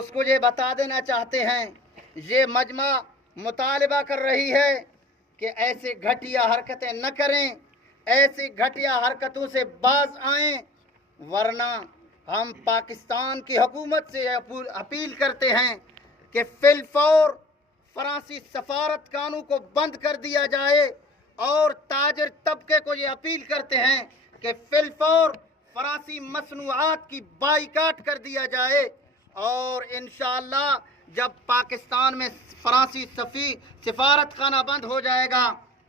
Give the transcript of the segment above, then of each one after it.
उसको ये बता देना चाहते हैं, ये मजमा मुतालबा कर रही है कि ऐसे घटिया हरकतें न करें, ऐसी घटिया हरकतों से बाज आएं, वरना हम पाकिस्तान की हुकूमत से अपील करते हैं कि फिलफौर फरांसी सफारत खानों को बंद कर दिया जाए, और ताजर तबके को ये अपील करते हैं कि फिलफौर फरांसी मसनूआत की बाइकाट कर दिया जाए। और इंशाअल्लाह जब पाकिस्तान में फरांसी सफारत खाना बंद हो जाएगा,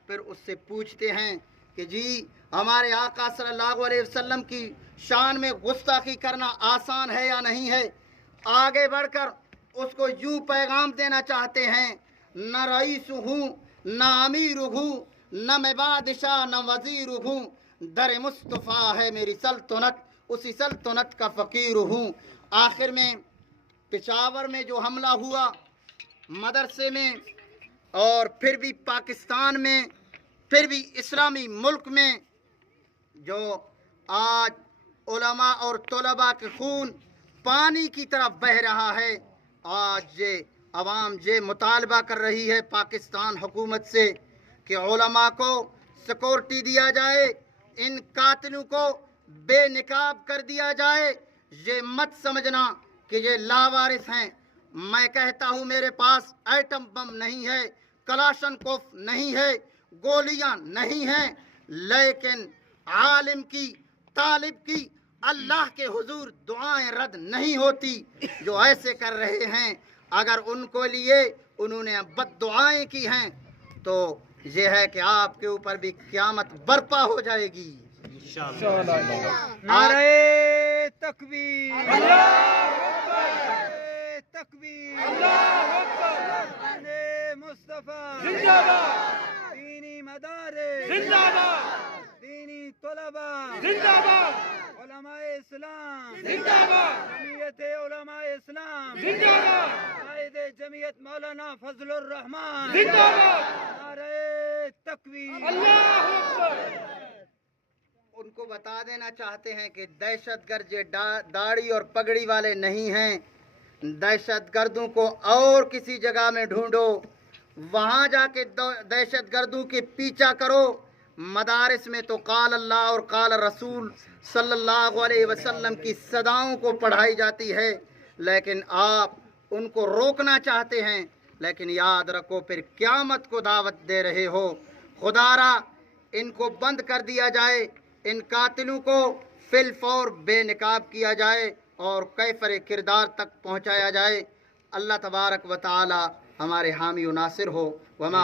फिर उससे पूछते हैं कि जी हमारे आका सल्लल्लाहु अलैहि वसल्लम की शान में गुस्ताखी करना आसान है या नहीं है। आगे बढ़कर उसको यूं पैगाम देना चाहते हैं, न रईस हूँ न अमीर हूँ न मैं बादशाह न वजीर हूँ, दर मुस्तफ़ा है मेरी सल्तनत, उसी सल्तनत का फ़कीर हूँ। आखिर में पेशावर में जो हमला हुआ मदरसे में, और फिर भी पाकिस्तान में, फिर भी इस्लामी मुल्क में जो आज उलमा और तलबा के खून पानी की तरफ बह रहा है, आज ये अवाम ये मुतालबा कर रही है पाकिस्तान हुकूमत से कि उलमा को सिक्योरिटी दिया जाए, इन कातिलों को बेनिकाब कर दिया जाए। ये मत समझना कि ये लावारिस हैं। मैं कहता हूँ मेरे पास एटम बम नहीं है, कलाशनकोफ नहीं है, गोलियां नहीं हैं, लेकिन आलिम की तालिब की अल्लाह के हुजूर दुआएं रद्द नहीं होती। जो ऐसे कर रहे हैं, अगर उनको लिए उन्होंने बद्दुआएं की हैं, तो ये है कि आपके ऊपर भी क़यामत बर्पा हो जाएगी। नारे तकबीर, तकबीर, वंदे मुस्तफा जिंदाबाद, दीनी मदारे जिंदाबाद, दीनी तलबा जिंदाबाद, उलमाए इस्लाम जिंदाबाद, जमीयत उलमाए इस्लाम जिंदाबाद, कायदे जमीयत मौलाना फजलुर रहमान जिंदाबाद, नारे तकबीर, अल्लाहू अकबर। उनको बता देना चाहते हैं कि दहशतगर्द ये दाढ़ी और पगड़ी वाले नहीं हैं। दहशतगर्दों को और किसी जगह में ढूंढो, वहाँ जाके दहशतगर्दों के पीछा करो। मदारिस में तो काल अल्लाह और काल रसूल सल्लल्लाहु अलैहि वसल्लम की सदाओं को पढ़ाई जाती है, लेकिन आप उनको रोकना चाहते हैं। लेकिन याद रखो, फिर क़यामत को दावत दे रहे हो। खुदारा इनको बंद कर दिया जाए, इन कातिलों को फिलफौर बेनकाब किया जाए और कैफर किरदार तक पहुँचाया जाए। अल्लाह तबारक व तआला हमारे हामी व नासिर हो। वमा